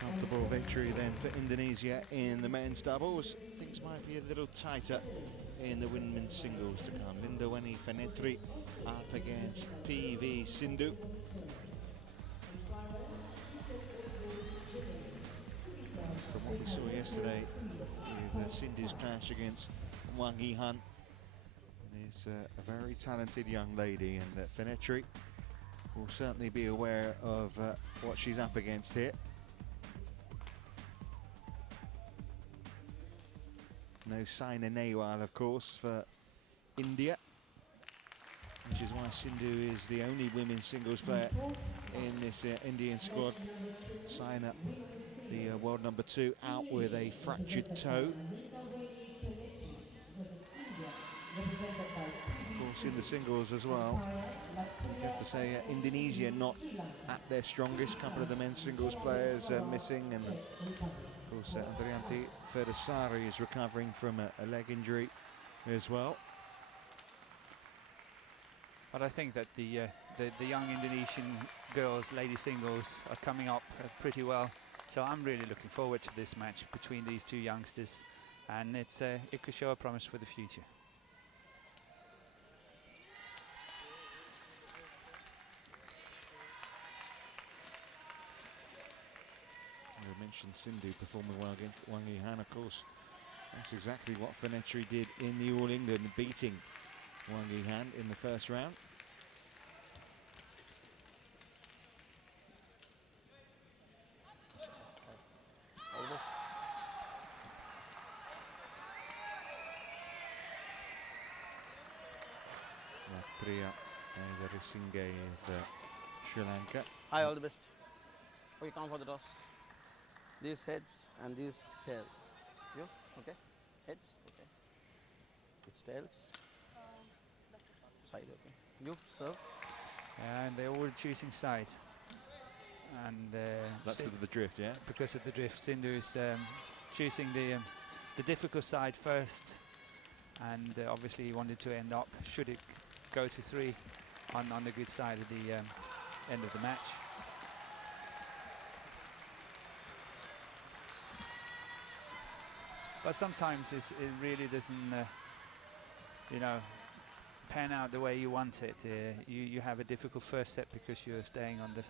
Comfortable victory then for Indonesia in the men's doubles. Things might be a little tighter in the women's singles to come. Lindaweni Fanetri up against PV Sindhu. From what we saw yesterday with Sindhu's clash against Wang Yihan, is a very talented young lady, and Fanetri will certainly be aware of what she's up against here. No Saina Nehwal, of course, for India, which is why Sindhu is the only women's singles player in this Indian squad. Saina, the world number 2, out with a fractured toe. Of course, in the singles as well, you have to say Indonesia not at their strongest. A couple of the men's singles players missing, and of course Andrianti Ferdasari is recovering from a leg injury as well. But I think that the young Indonesian girls, lady singles, are coming up pretty well. So I'm really looking forward to this match between these two youngsters, and it could show a promise for the future. We mentioned Sindhu performing well against Wang Yihan, of course. That's exactly what Fanetri did in the All England, beating Wang Yihan in the first round. Priya Singhe of Sri Lanka. Hi, all the best. Okay, come for the toss. These heads and these tail. You? Okay? Heads? Okay. It's tails. Side, okay. You serve. And they're all choosing side. And that's because of the drift, yeah? Because of the drift. Sindhu is choosing the difficult side first. And obviously he wanted to end up, should it go to 3, on the good side of the end of the match. But sometimes it really doesn't, you know, pan out the way you want it. You have a difficult first set because you're staying on the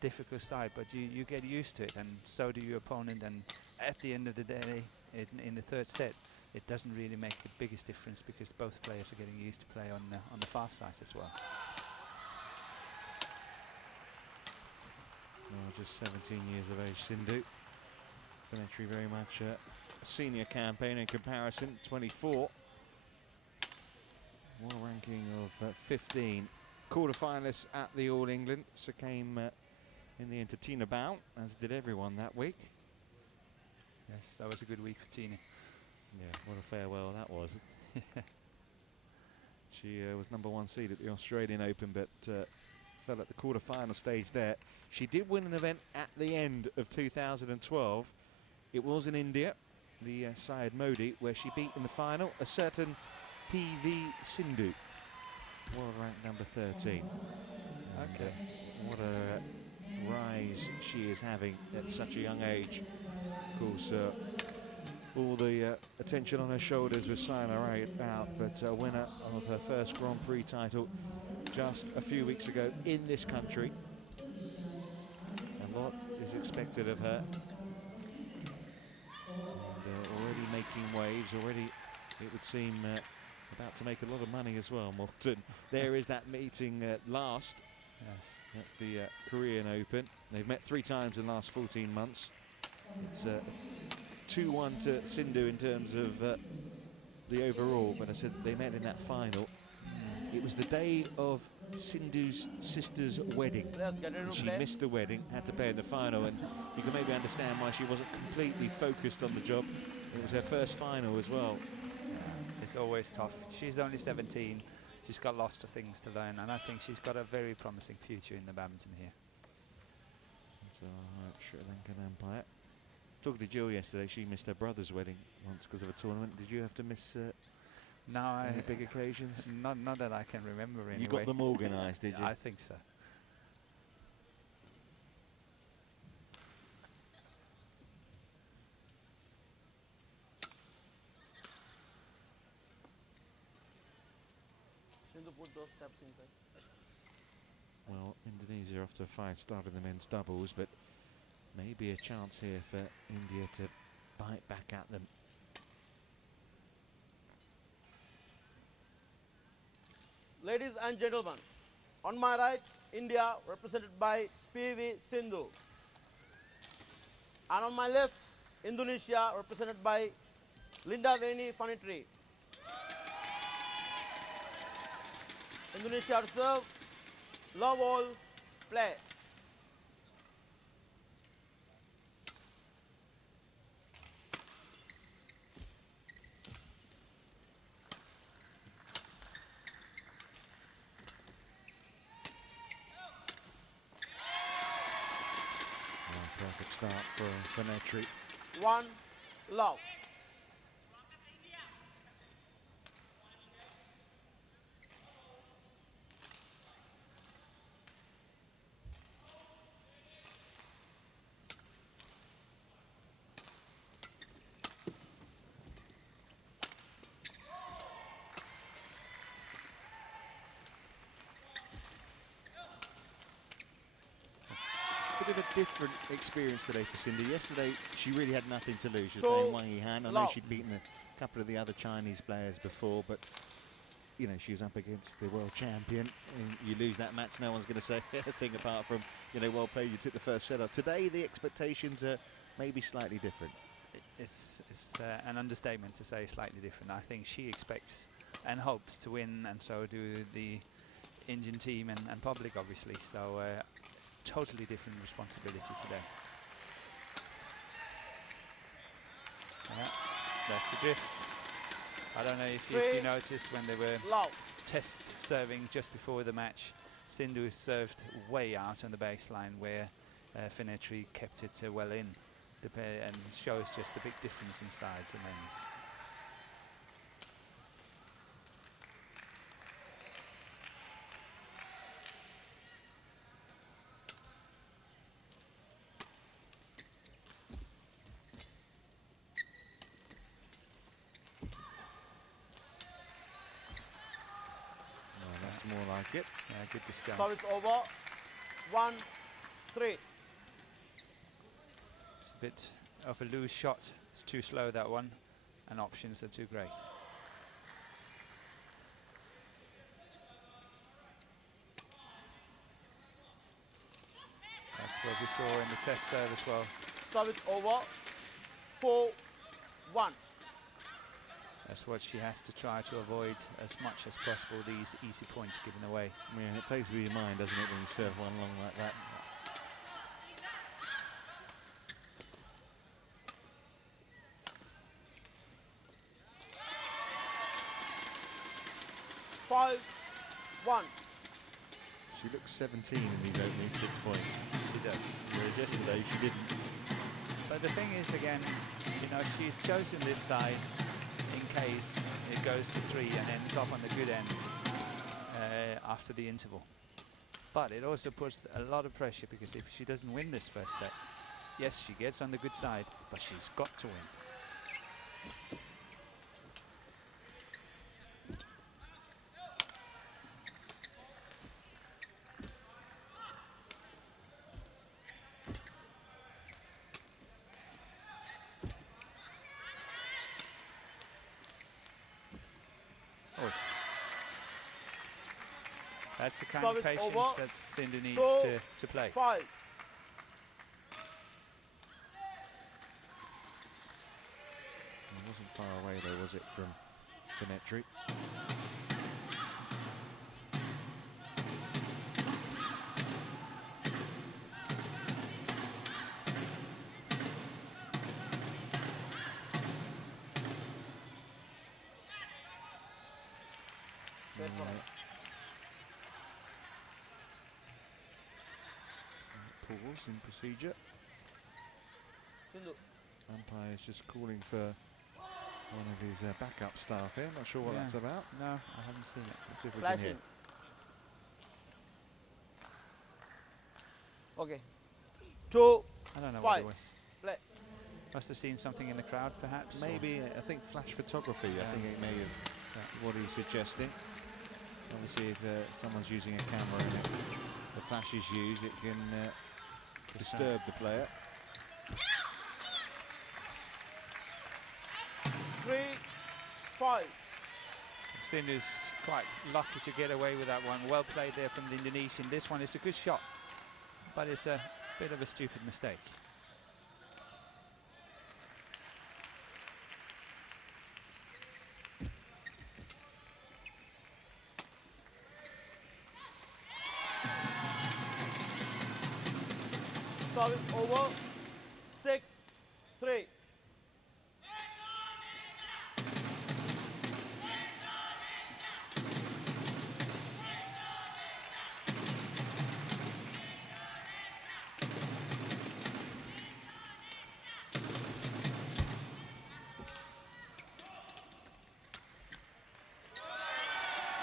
difficult side, but you get used to it, and so do your opponent. And at the end of the day, in the third set, it doesn't really make the biggest difference because both players are getting used to play on the fast side as well. Well, just 17 years of age, Sindhu. Fanetri very much a senior campaigner in comparison, 24. World ranking of 15. Quarter-finalists at the All England. So came in the end to Tina Bown, as did everyone that week. Yes, that was a good week for Tina. Yeah, what a farewell that was. She was number 1 seed at the Australian Open, but fell at the quarter-final stage there. She did win an event at the end of 2012. It was in India, the Syed Modi, where she beat in the final a certain PV Sindhu, world ranked number 13. Okay. What a rise she is having at such a young age. Of course, all the attention on her shoulders with Saina out, but a winner of her first Grand Prix title just a few weeks ago in this country. A lot is expected of her. And already making waves, already it would seem about to make a lot of money as well, Morton. There is that meeting last yes, at the Korean Open. They've met 3 times in the last 14 months. It's 2-1 to Sindhu in terms of the overall, but I said they met in that final. It was the day of Sindhu's sister's wedding. She missed the wedding, had to play in the final, and you can maybe understand why she wasn't completely focused on the job. It was her first final as well. yeah, it's always tough. She's only 17. She's got lots of things to learn, and I think she's got a very promising future in the badminton here. So, Sri Lankan Empire. Talking to Jill yesterday, she missed her brother's wedding once because of a tournament. Did you have to miss any big occasions? Not that I can remember anyway. You got them organised, did you? I think so. put those steps inside. Well, Indonesia off to a fine start in the men's doubles, but maybe a chance here for India to bite back at them. Ladies and gentlemen, on my right, India represented by PV Sindhu. And on my left, Indonesia represented by Lindaweni Fanetri. Indonesia to serve, love all, play. Perfect start for Fanetri. 1 love. Bit of a different experience today for Sindhu. Yesterday, she really had nothing to lose. She was So, playing Wang Yihan. I know love. she'd beaten a couple of the other Chinese players before, but you know, she was up against the world champion. And you lose that match, no one's going to say anything apart from, you know, well played, you took the first set off. Today, the expectations are maybe slightly different. It's an understatement to say slightly different. I think she expects and hopes to win, and so do the Indian team and public, obviously. So totally different responsibility today. Yeah, that's the drift. I don't know if you noticed when they were Love. test serving just before the match, Sindhu served way out on the baseline where Fanetri kept it well in. And shows just the big difference in sides and ends. Well, that's more like it. Yeah, good disguise. Service over. 1-3. It's a bit of a loose shot. It's too slow, that one, and options are too great. That's what we saw in the test serve as well. Service over. 4-1. That's what she has to try to avoid as much as possible, these easy points given away. Yeah, it plays with your mind, doesn't it, when you serve one long like that. 5-1. She looks 17 in these opening 6 points. She does. Whereas yesterday she didn't. But the thing is, again, you know, she's chosen this side in case it goes to 3 and ends up on the good end after the interval. But it also puts a lot of pressure, because if she doesn't win this first set, yes, she gets on the good side, but she's got to win. That's the kind of patience that Sindhu needs to play. 5. It wasn't far away though, was it, from Fanetri? Pause in procedure. Sindhu. Umpire is just calling for one of his backup staff here. Not sure what that's about. No, I haven't seen it. Let's see if we Flashing. can hear. Okay. 2. I don't know 5. what it was. Play. Must have seen something in the crowd, perhaps. Maybe, I think flash photography, I think it may have what he's suggesting. Obviously, if someone's using a camera and the flash is used, it can disturb the player. 3-5. Sindhu's quite lucky to get away with that one. Well played there from the Indonesian. This one is a good shot, but it's a bit of a stupid mistake. Service over. 6-3.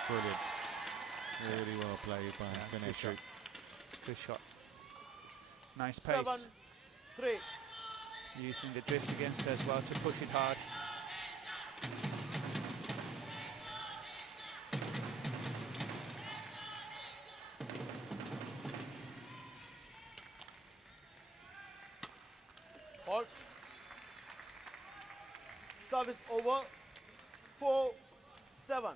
Brilliant. Really well played by Fanetri. Good shot. Nice pace. 7-3. Using the drift against her as well to push it hard. Halt. Service over. 4-7.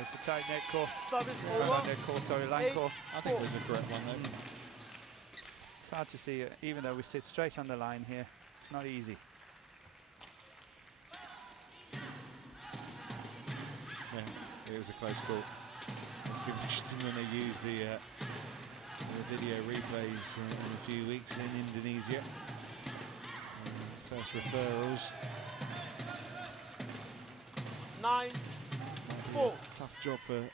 It's a tight net call. Service Not over. net call, sorry, line 8-4. call. I think it was the correct one though. It's hard to see, even though we sit straight on the line here. It's not easy. Yeah, it was a close call. It's been interesting when they use the video replays in a few weeks in Indonesia. First referrals. 9-4. Tough job for the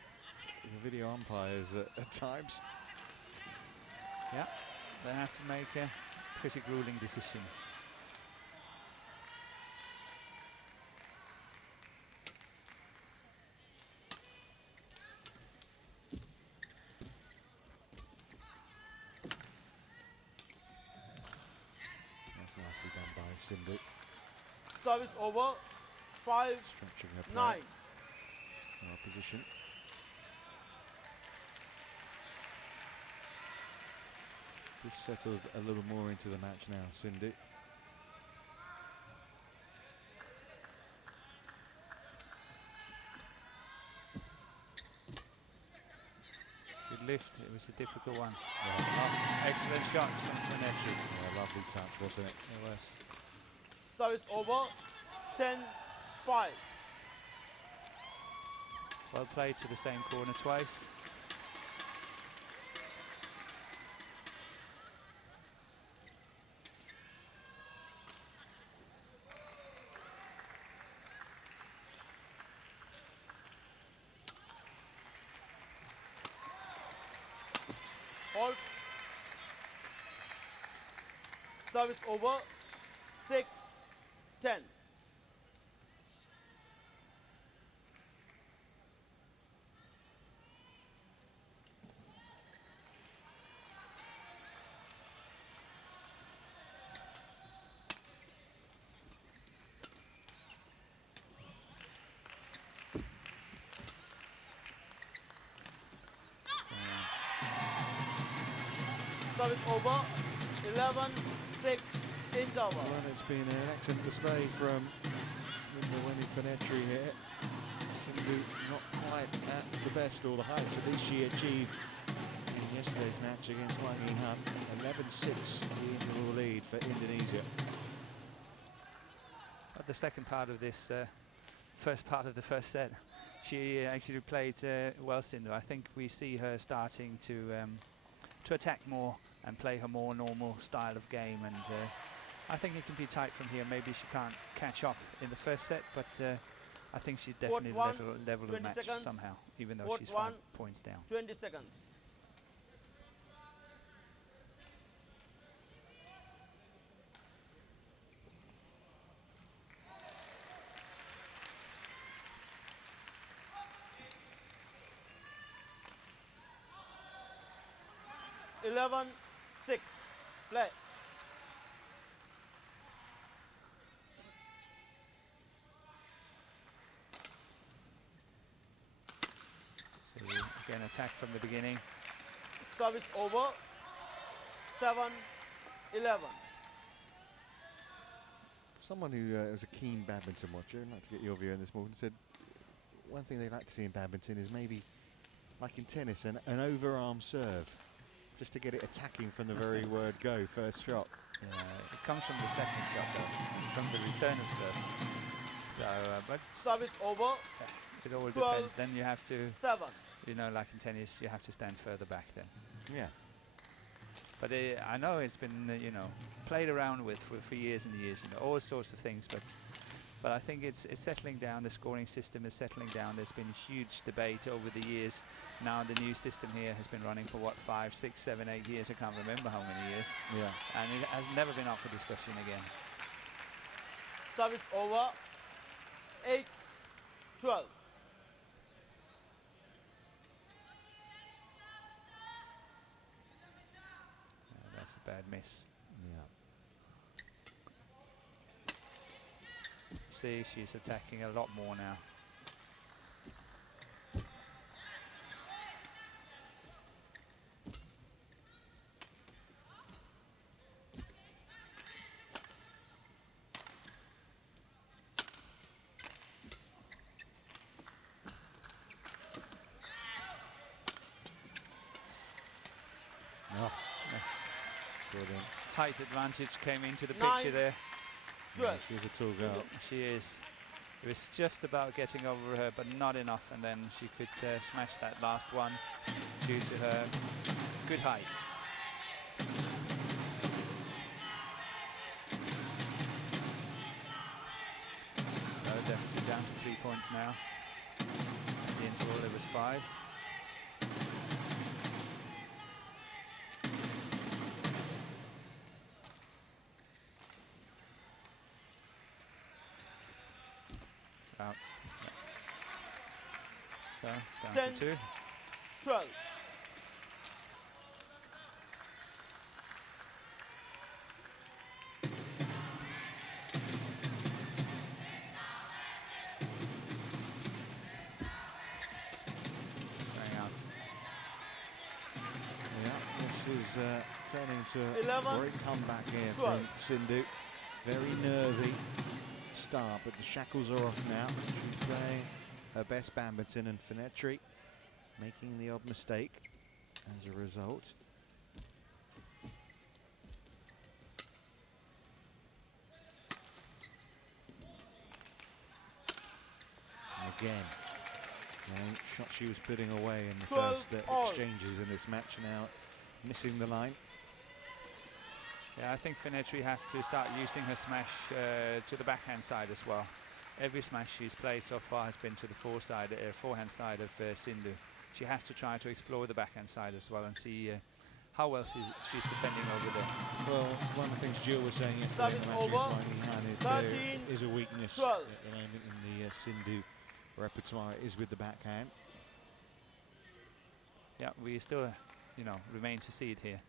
video umpires at times. Yeah, they have to make critic ruling decisions. That's nicely done by Sindhu. Service over. 5-9. Stretching her play. Position. Just settled a little more into the match now, Sindhu. Good lift, it was a difficult one. Oh, excellent shot from Fanetri. Yeah, lovely touch, wasn't it? It was. Service over. 10-5. Well played to the same corner twice. Halt. Service over. 6-10. Service over. 11-6 interval. Well, it's been an excellent display from Lindaweni Fanetri here. Sindhu not quite at the best or the heights at least she achieved in yesterday's match against Wang Yihan. 11-6 the interval lead for Indonesia. But the second part of this first part of the first set, she actually played well, Sindhu. I think we see her starting to attack more and play her more normal style of game, and I think it can be tight from here. Maybe she can't catch up in the first set, but I think she's definitely level the match seconds. somehow, even though Court she's 5 one, points down. 20 seconds. 11-6. Play. So you again attack from the beginning. Service over. 7-11. Someone who was a keen badminton watcher, I'd like to get your view on this morning, said one thing they like to see in badminton is maybe, like in tennis, an overarm serve, just to get it attacking from the very word go, first shot. It comes from the second shot, though, from the return of serve. So, but Service over. it all 12, depends. Then you have to, 7. you know, like in tennis, you have to stand further back then. Yeah. But I know it's been, you know, played around with for years and years, you know, all sorts of things. But I think it's settling down. The scoring system is settling down. There's been huge debate over the years. Now the new system here has been running for what, 5, 6, 7, 8 years. I can't remember how many years. Yeah. And it has never been up for discussion again. Service over. 8-12. That's a bad miss. Yeah. See, she's attacking a lot more now. Oh. Brilliant. Height advantage came into the 9, picture there. Yeah, she's a tall girl. She is. It was just about getting over her, but not enough, and then she could smash that last one due to her good height. No deficit down to 3 points now. At the interval it was 5. Out. So down 10, to 2. 12. Going out. Yeah, this is turning into a 11, great comeback here 12. from Sindhu. Very nervy start, but the shackles are off now. She's playing her best badminton, and Fanetri making the odd mistake as a result. And again, the shot she was putting away in the 12 first all. exchanges in this match, now missing the line. Yeah, I think Fanetri has to start using her smash to the backhand side as well. Every smash she's played so far has been to the forehand side of Sindhu. She has to try to explore the backhand side as well and see how well she's defending over there. Well, one of the things Jill was saying yesterday in the match Service is over. there 13, is a weakness 12. at the moment in the Sindhu repertoire, is with the backhand. Yeah, we still, you know, remain to see it here.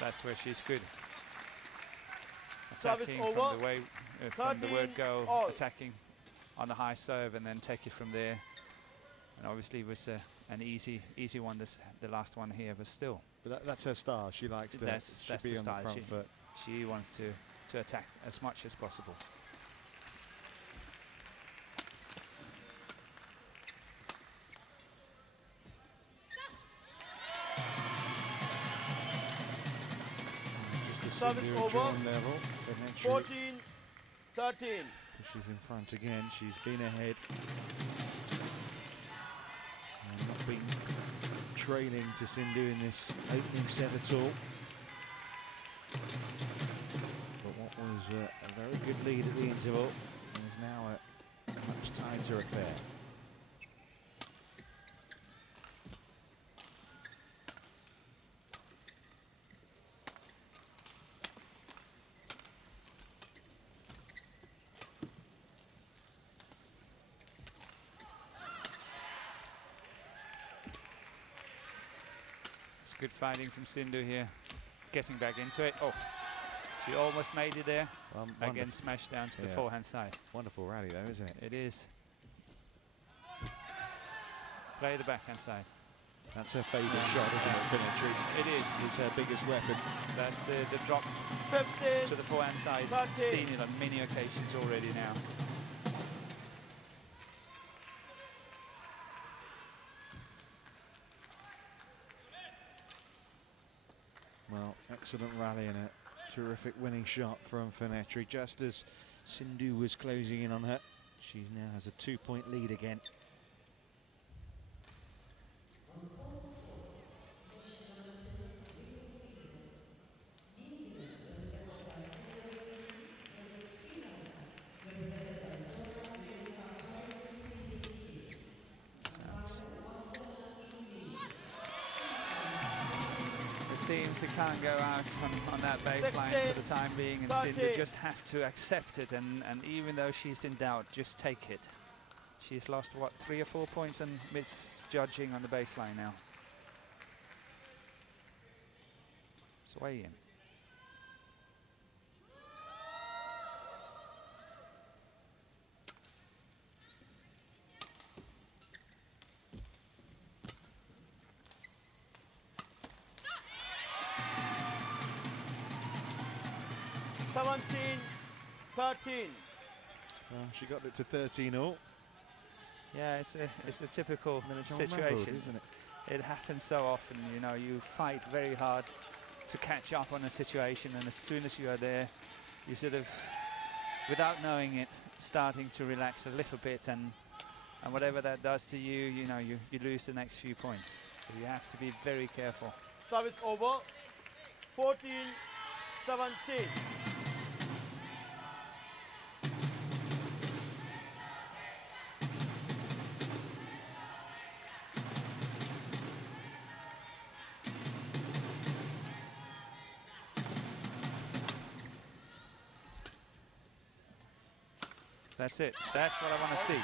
That's where she's good. Service Attacking over. from the way, from the word 13 go, all. attacking on the high serve and then take it from there. And obviously it was an easy one, the last one here, but still. But that's her style. She likes to That's be the on style. the front foot. She wants to attack as much as possible. Just a Service Sindhu over. drawn level. Fanetri 14-13. pushes in front again. She's been ahead. And not been trailing to Sindhu in this opening set at all. But what was a very good lead at the interval is now a much tighter affair. It's good fighting from Sindhu here. Getting back into it. Oh, she almost made it there. Again, smashed down to the forehand side. Wonderful rally though, isn't it? It is. Play the backhand side. That's her favourite shot, isn't it, Fanetri? It is. It's her biggest weapon. That's the drop 15, to the forehand side. 13. Seen it on many occasions already now. Well, excellent rally and a terrific winning shot from Fanetri. Just as Sindhu was closing in on her, she now has a 2-point lead again. Seems it can't go out on that baseline for the time being, and Sindhu just have to accept it, and even though she's in doubt, just take it. She's lost, what, 3 or 4 points on misjudging on the baseline now. It's way in. She got it to 13-all. Yeah, it's a typical situation, isn't it? It happens so often, you know, you fight very hard to catch up on a situation, and as soon as you are there, you sort of, without knowing it, starting to relax a little bit, and whatever that does to you, you know, you lose the next few points. So you have to be very careful. Service over. 14-17. That's it. That's what I want to see.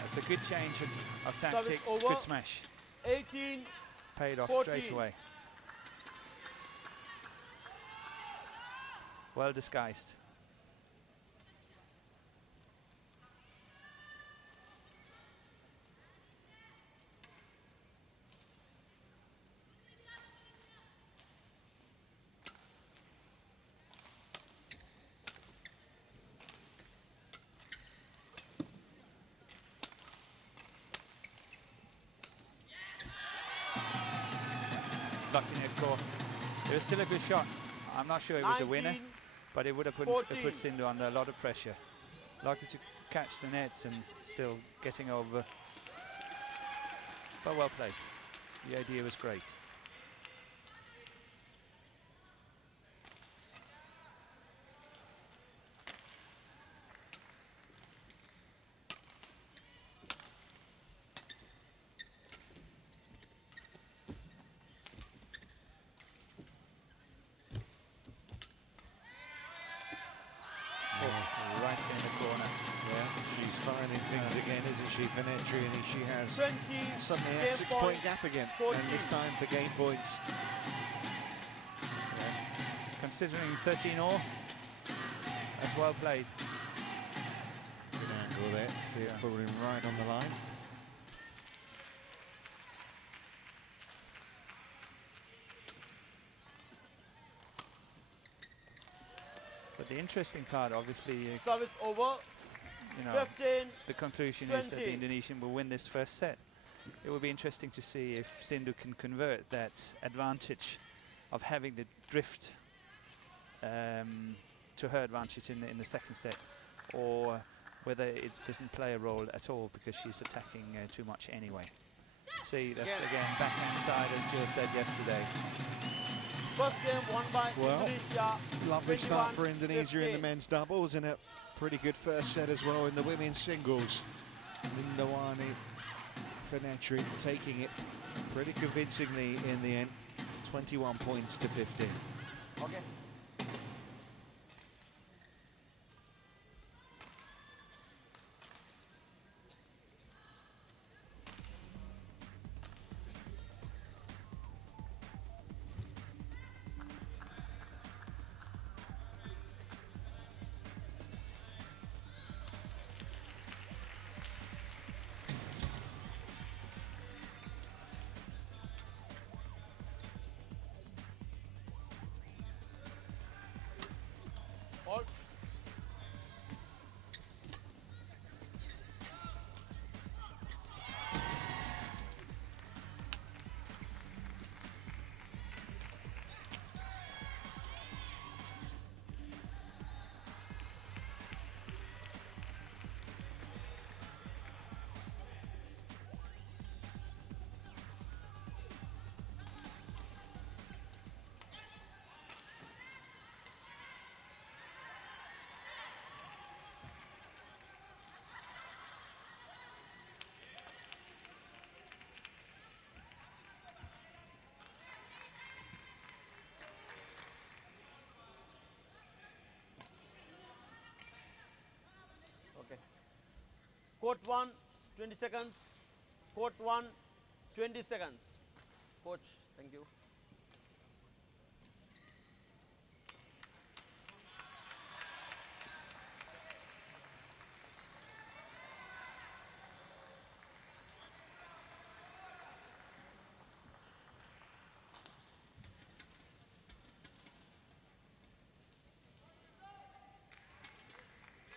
That's a good change of tactics. Good smash. 18. Paid off 14. straight away. Well disguised. Lucky net core. It was still a good shot. I'm not sure it was a winner, but it would have put Sindhu under a lot of pressure. Lucky to catch the nets and still getting over. But well played. The idea was great. Right in the corner. Yeah, she's finding things again, isn't she, Fanetri? And she has 20, suddenly a 6-point gap again, 14. and this time for game points. Yeah. Considering 13-all, that's well played. Good angle there to see it falling right on the line. But the interesting part, obviously, Service over. you know, 15. the conclusion 20. is that the Indonesian will win this first set. It will be interesting to see if Sindhu can convert that advantage of having the drift to her advantage in the second set, or whether it doesn't play a role at all because she's attacking too much anyway. See, that's again backhand side, as Jill said yesterday. First game won by Indonesia. Lovely start for Indonesia 15. in the men's doubles, and a pretty good first set as well in the women's singles. Lindaweni Fanetri taking it pretty convincingly in the end, 21 points to 15. Okay. Court 1, 20 seconds. Court 1, 20 seconds. Coach, thank you.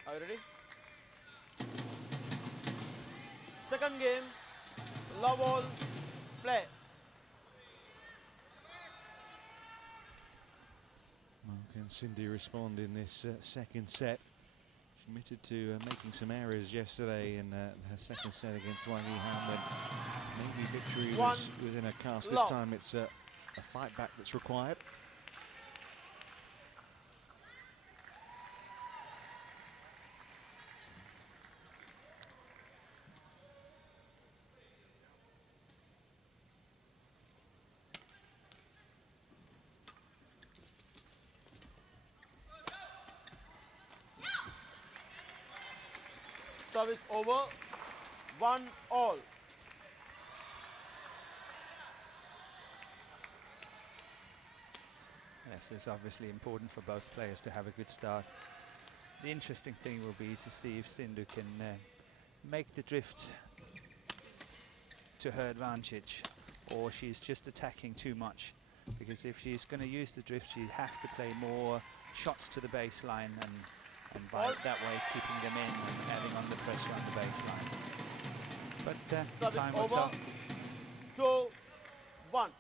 Are you ready? Second game, love all, play. Well, can Sindhu respond in this second set? She admitted to making some errors yesterday in her second set against Wang Yihan, when maybe victory was within her cast. This time it's a fight back that's required. Service over, 1-all. Yes, it's obviously important for both players to have a good start. The interesting thing will be to see if Sindhu can make the drift to her advantage, or she's just attacking too much. Because if she's going to use the drift, she'd have to play more shots to the baseline, and by that way keeping them in and adding on the pressure on the baseline. But time will tell. 2-1.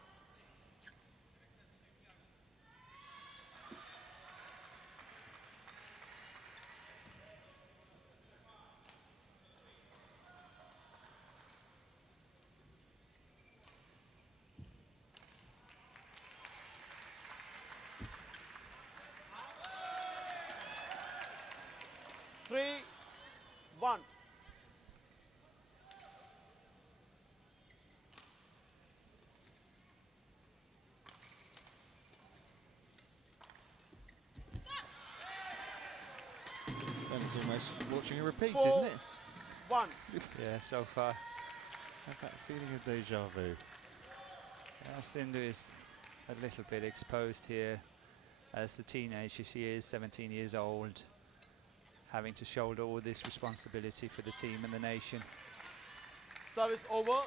Three, 1. And it's almost watching a repeat, 4, isn't it? 1. Yeah, so far. Have that feeling of deja vu. Sindhu is a little bit exposed here as the teenager she is, 17 years old, having to shoulder all this responsibility for the team and the nation. Service over,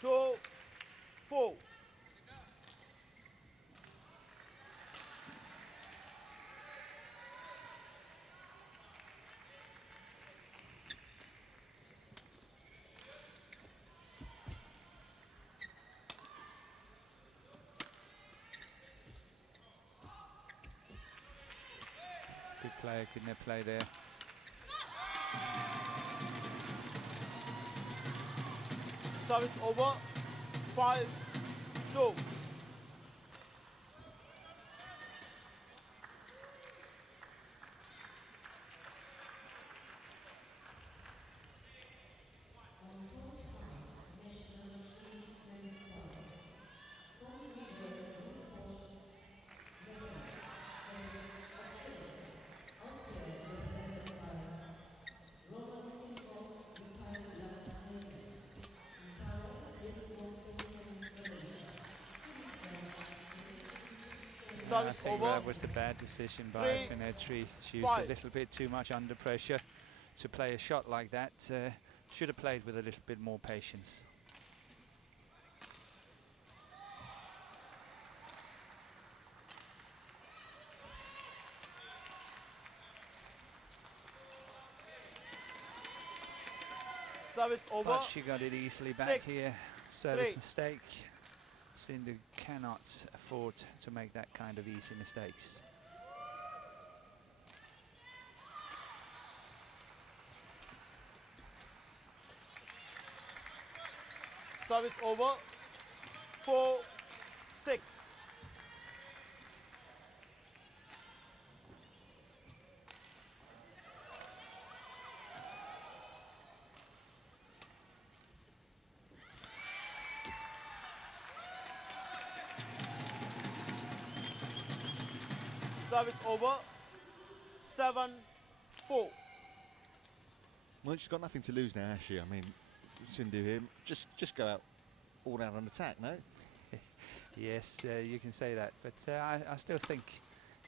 2-4. Good player, good net play there. Service over, 5-2. I think that was a bad decision by Fanetri. She was a little bit too much under pressure to play a shot like that. Should have played with a little bit more patience. Service over. But she got it easily back 6, here. Service 3. mistake. Sindhu cannot afford to make that kind of easy mistakes. Service over, 4-6. Service over, 7-4. Well, she's got nothing to lose now, has she? I mean, Sindhu here, just go out all out on attack, no? Yes, you can say that, but I still think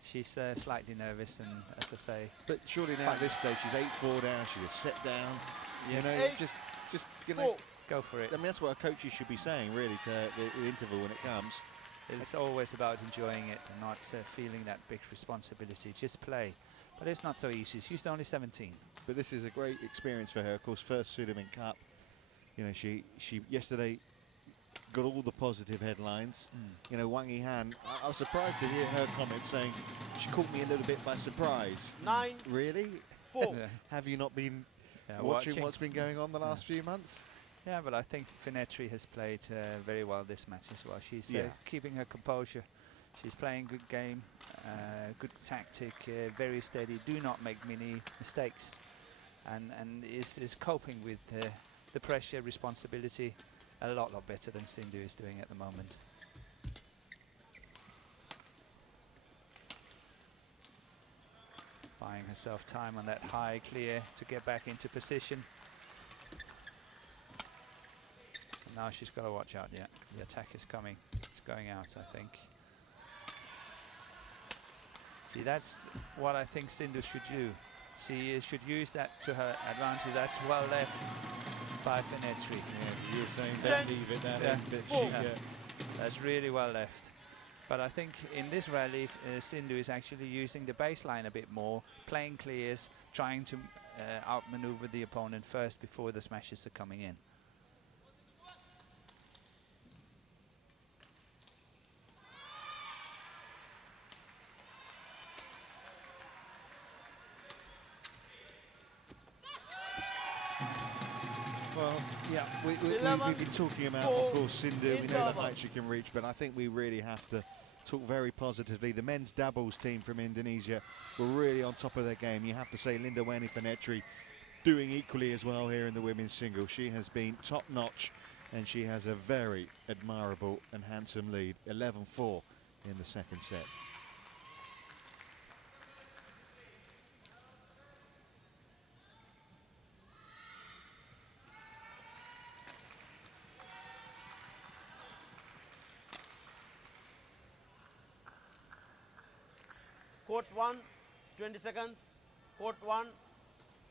she's slightly nervous, and as I say, But surely now at this stage, she's 8-4 down, she's just set down. yes, You know, just you know, go for it. I mean, that's what our coaches should be saying, really, to the interval when it comes. It's always about enjoying it and not feeling that big responsibility. Just play. But it's not so easy. She's only 17. But this is a great experience for her. Of course, first Sudirman Cup. You know, she yesterday got all the positive headlines. You know, Wang Yihan, I was surprised to hear her comment saying she caught me a little bit by surprise. 9, Really? 4. Have you not been Yeah, watching what's been going on the last few months? Yeah, but I think Fanetri has played very well this match as well. She's Yeah. keeping her composure. She's playing good game, good tactic, very steady. Do not make many mistakes, and is coping with the pressure, responsibility a lot better than Sindhu is doing at the moment. Buying herself time on that high clear to get back into position. And now she's got to watch out. Yeah, the attack is coming. It's going out, I think. See, that's what I think Sindhu should do. She should use that to her advantage. That's well left by Fanetri. Yeah, you were saying don't leave it that end, but she, that's really well left. But I think in this rally, Sindhu is actually using the baseline a bit more, playing clears, trying to outmaneuver the opponent first before the smashes are coming in. Well, yeah, we've been talking about, of course, Sindhu. We know the height she can reach, but I think we really have to talk very positively. The men's doubles team from Indonesia were really on top of their game. You have to say Lindaweni Fanetri doing equally as well here in the women's single. She has been top-notch, and she has a very admirable and handsome lead, 11-4 in the second set. Court 1, 20 seconds. Court 1,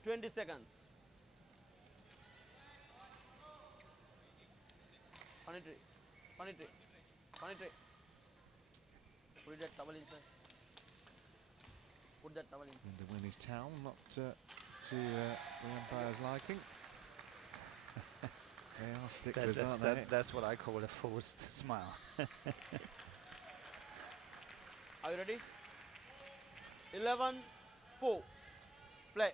20 seconds. Fanetri, Fanetri, Fanetri. Put that towel inside. Put that towel in. Lindaweni's towel, not to the umpire's liking. They are sticklers, aren't they? That's what I call a forced smile. Are you ready? 11-4. Play.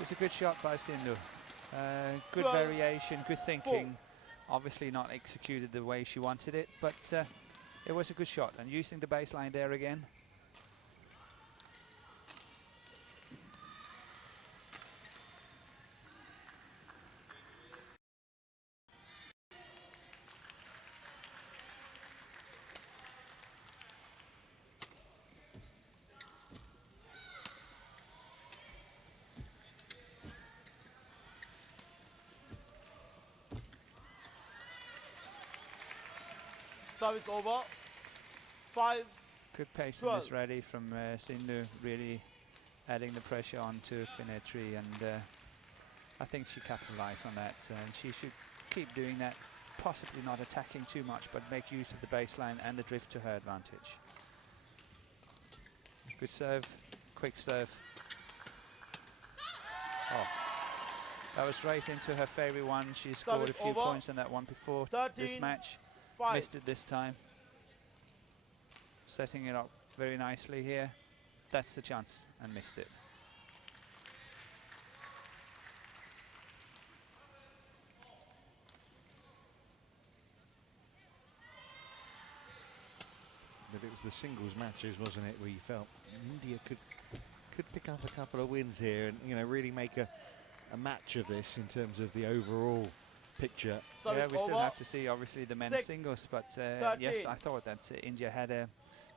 It's a good shot by Sindhu. Good variation, good thinking. Obviously not executed the way she wanted it, but it was a good shot. And using the baseline there again. Service over. 5. Good pace in this rally from Sindhu, really adding the pressure onto Fanetri, and I think she capitalized on that, and she should keep doing that, possibly not attacking too much, but make use of the baseline and the drift to her advantage. Good serve, quick serve. Oh, that was right into her favorite one. She scored a few points on that one before this match. 5. Missed it this time. Setting it up very nicely here. That's the chance, and missed it. but it was the singles matches, wasn't it, where you felt India could pick up a couple of wins here and, you know, really make a match of this in terms of the overall picture. So yeah, it's we still over. have to see, obviously, the men's 6, singles, but 13. yes, I thought that India had a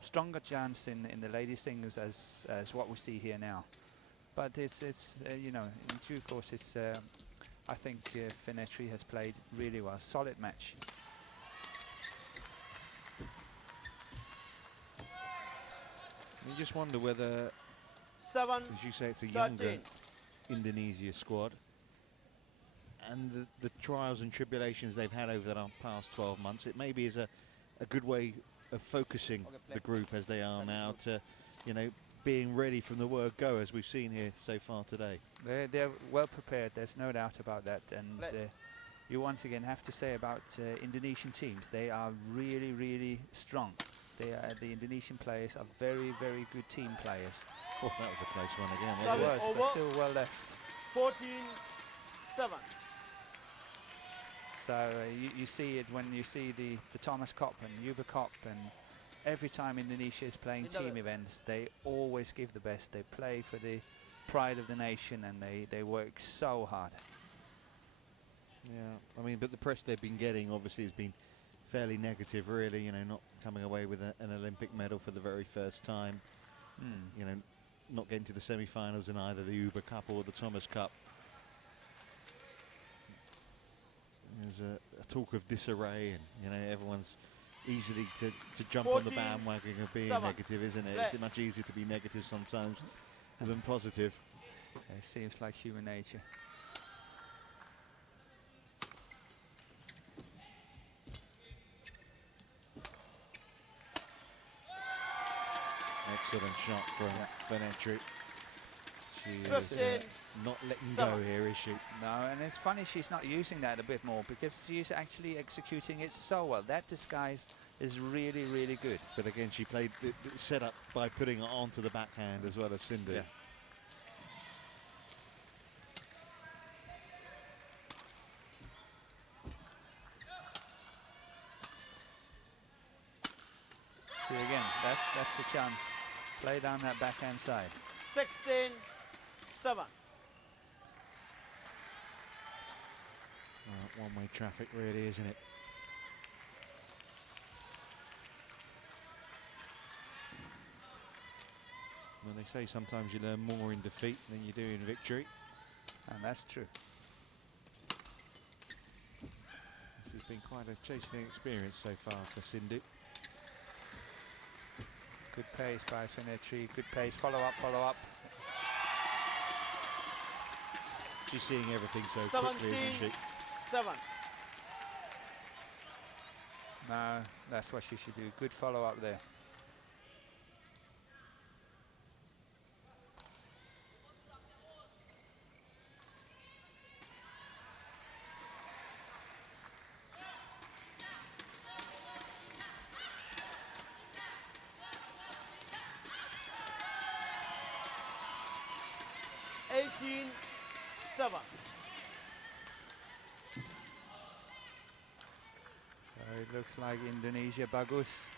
stronger chance in the ladies singles as what we see here now. But it's you know, in due course, it's I think Fanetri has played really well. Solid match. You just wonder whether, 7, as you say, it's a younger 13. Indonesia squad, and the trials and tribulations they've had over the past 12 months, it maybe is a good way of focusing the group as they are now to, you know, being ready from the word go, as we've seen here so far today. They're well prepared, there's no doubt about that. And you once again have to say about Indonesian teams, they are really, really strong. The Indonesian players are very, very good team players. Oh, that was a close one again, It wasn't it? was, but still well left. 14-7. So you see it when you see the Thomas Cup and Uber Cup, and every time Indonesia is playing team events, they always give the best. They play for the pride of the nation, and they work so hard. Yeah, I mean, but the press they've been getting obviously has been fairly negative, really, you know, not coming away with an Olympic medal for the very first time. You know, not getting to the semi-finals in either the Uber Cup or the Thomas Cup. There's a talk of disarray, and, you know, everyone's easily to jump on the bandwagon of being negative, isn't it? It's much easier to be negative sometimes than positive. It seems like human nature. Excellent shot from Fanetri. She is 15, not letting go here, is she? No, and it's funny she's not using that a bit more, because she's actually executing it so well. That disguise is really, really good. But again, she played the setup by putting it onto the backhand as well as Sindhu. Yeah. See again, that's the chance. Play down that backhand side. 16-7. One-way traffic, really, isn't it? Well, they say sometimes you learn more in defeat than you do in victory. And that's true. This has been quite a chastening experience so far for Sindhu. Good pace by Fanetri, good pace, follow up. She's seeing everything so quickly, isn't she? 7. No, that's what she should do. Good follow up there. It looks like Indonesia bagus.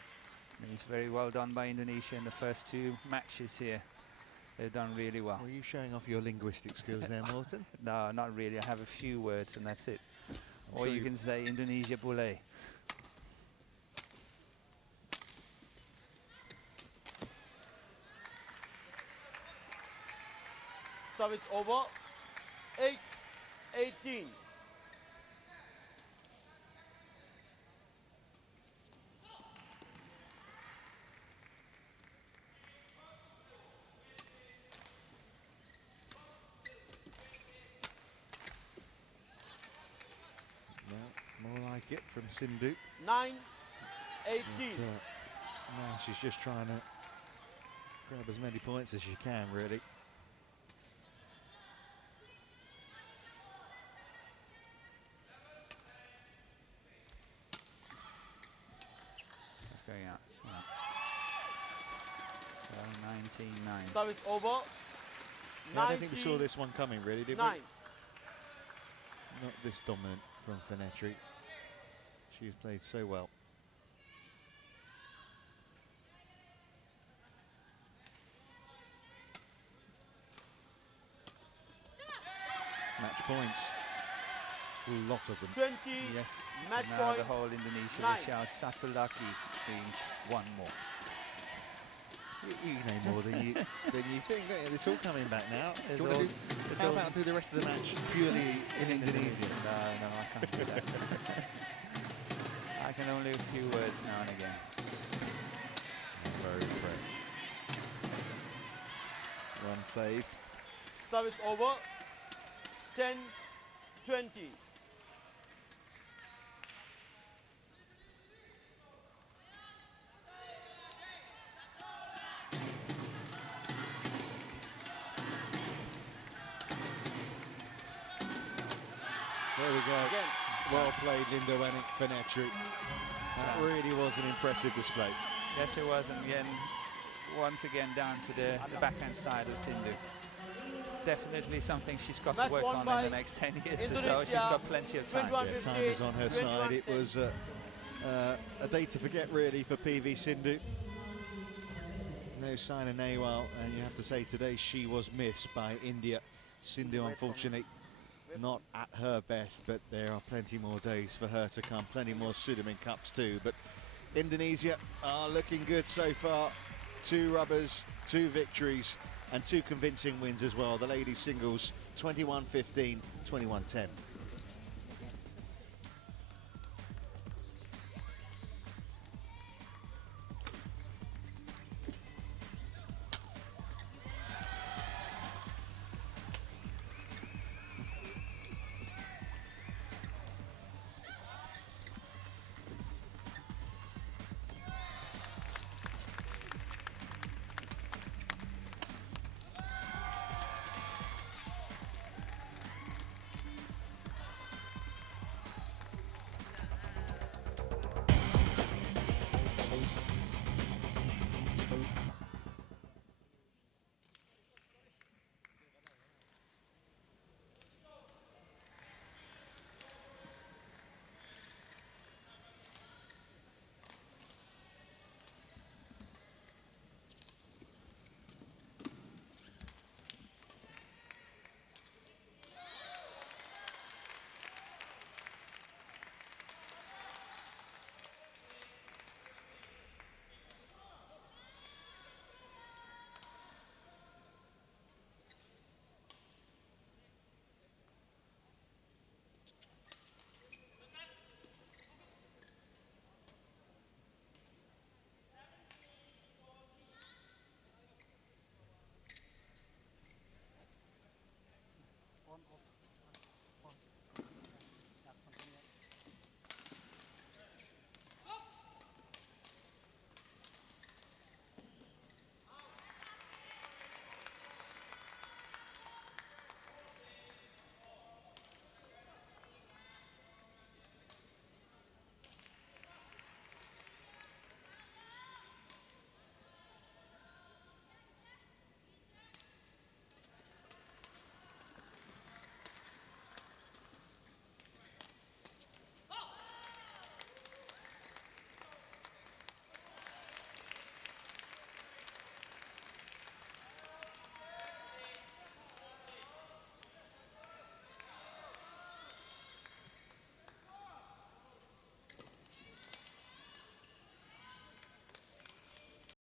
It's very well done by Indonesia in the first 2 matches here. They've done really well. Were you showing off your linguistic skills there, Morten? No, not really. I have a few words and that's it. Or sure you can say Indonesia boleh. So it's over. 8-18. More like it from Sindhu. 9-18. Now she's just trying to grab as many points as she can, really. That's going out. So 19-9. So it's over. Yeah, I don't think we saw this one coming, really, did we? 9. Not this dominant from Fanetri. She's played so well. points. A lot of them. 20. Yes, Match now the point. whole Indonesia 9. shouts satu lagi means one more. You know more than you think. Don't you? It's all coming back now. It's Do you want all- to do, it's how all- about do the rest of the match purely in Indonesian? No, I can't do that. I can only a few words now and again. I'm very impressed. One saved. Service over. 10-20. There we go. Again. Well played, Lindaweni Fanetri. That really was an impressive display. Yes, it was, and again, once again down to the backhand side of Sindhu. Definitely something she's got Match to work won on by in the next 10 years or so. She's Indonesia, got plenty of time. 21. Yeah, time is on her side. It was a day to forget, really, for PV Sindhu. No sign of Nawal, and you have to say today she was missed by India. Sindhu, unfortunately, not at her best, but there are plenty more days for her to come, plenty more Sudirman Cups too. But Indonesia are looking good so far. 2 rubbers, 2 victories, and 2 convincing wins as well. The ladies singles 21-15, 21-10.